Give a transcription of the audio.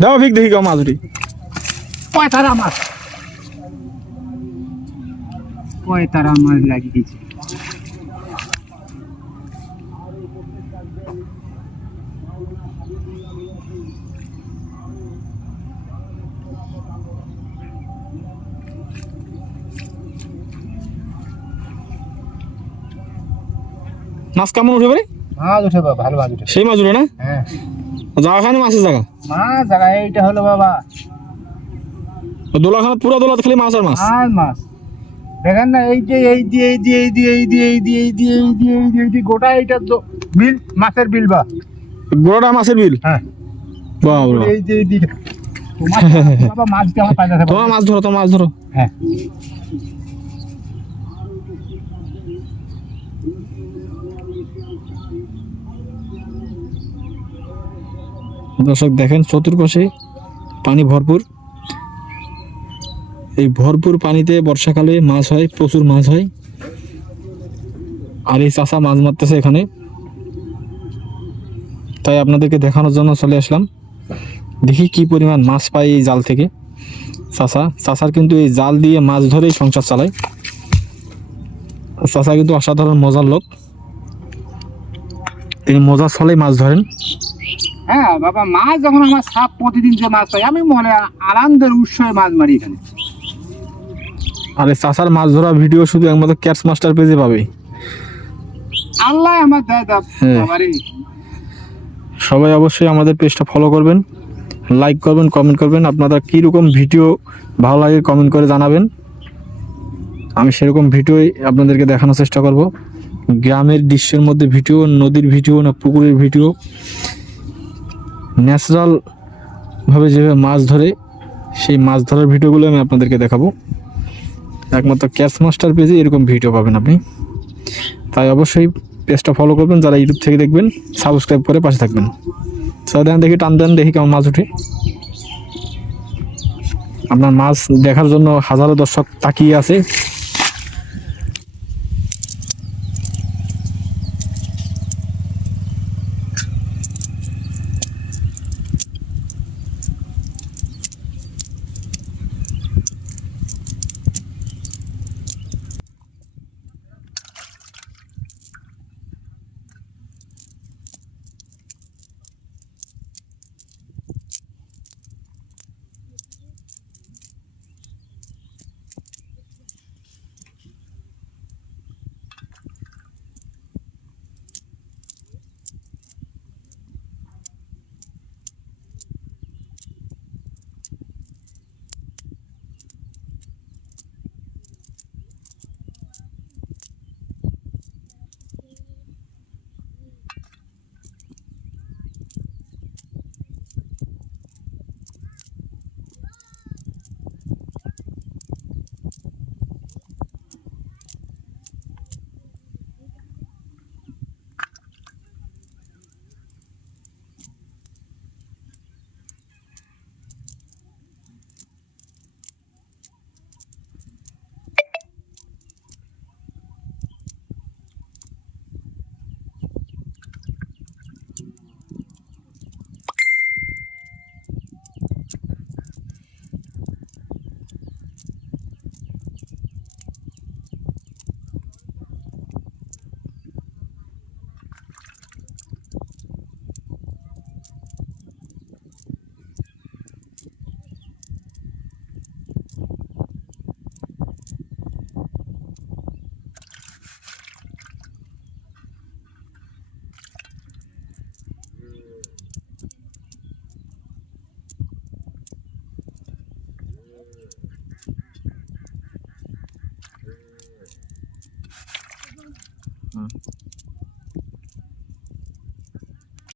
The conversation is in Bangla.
দাও ভিক দেখি কেমন মাছ উঠি। পয়তারা মাছ লাগিয়ে দিয়েছে। মাছ কেমন উঠে পারে? মাছ উঠে বাবা, ভালো মাছ উঠে। সেই মাছ উঠে না? হ্যাঁ জায়গা খানি মাছের জায়গা। মাছ জায়গা এইটা হলো বাবা দোলাখানা পুরো দোলা খালি মাছ আর মাছ। আর মাছ দেখেন না, এই যে এই গোটা এইটা বিল, মাছের বিল বা গোড়াটা মাছের বিল। হ্যাঁ বাবা এই যে বাবা মাছ কেমন পাই যাচ্ছে। তোমার মাছ ধরো, তোমার মাছ ধরো। হ্যাঁ দর্শক দেখেন চতুর্পাশে পানি ভরপুর। এই ভরপুর পানিতে বর্ষাকালে মাছ হয়, প্রচুর মাছ হয়। আর এই চাষা মাছ মারতেছে এখানে, তাই আপনাদেরকে দেখানোর জন্য চলে আসলাম। দেখি কি পরিমাণ মাছ পাই এই জাল থেকে। চাষার কিন্তু এই জাল দিয়ে মাছ ধরেই সংসার চালায়। চাষা কিন্তু অসাধারণ মজার লোক, তিনি মজার ছলেই মাছ ধরেন। হ্যাঁ বাবা, মাছ যখন আমার সাপ প্রতিদিন যে মাছ পাই, আমি মনে আনন্দের উৎসবে মাছ মারি এখানে। আর এই চাষার মাছ ধরা ভিডিও শুধু একমাত্র ক্যাটস মাস্টার পেজে পাবে। আল্লাহ আমার দেয় দাও হ্যাঁ। বাবারে। সবাই অবশ্যই আমাদের পেজটা ফলো করবেন, লাইক করবেন, কমেন্ট করবেন। আপনাদের কীরকম ভিডিও ভালো লাগে কমেন্ট করে জানাবেন। আমি সেরকম ভিডিওই আপনাদেরকে দেখানোর চেষ্টা করব। গ্রামের দৃশ্যের মধ্যে ভিডিও, নদীর ভিডিও না পুকুরের ভিডিও, ন্যাচারালভাবে যেভাবে মাছ ধরে সেই মাছ ধরার ভিডিওগুলো আমি আপনাদেরকে দেখাবো। একমাত্র ক্যাটস মাস্টার পেজে এরকম ভিডিও পাবেন আপনি। তাই অবশ্যই পেজটা ফলো করবেন, যারা ইউটিউব থেকে দেখবেন সাবস্ক্রাইব করে পাশে থাকবেন। দেখেন দেখি টান দেন, দেখি কেমন মাছ উঠে। আপনার মাছ দেখার জন্য হাজারো দর্শক তাকিয়ে আছে।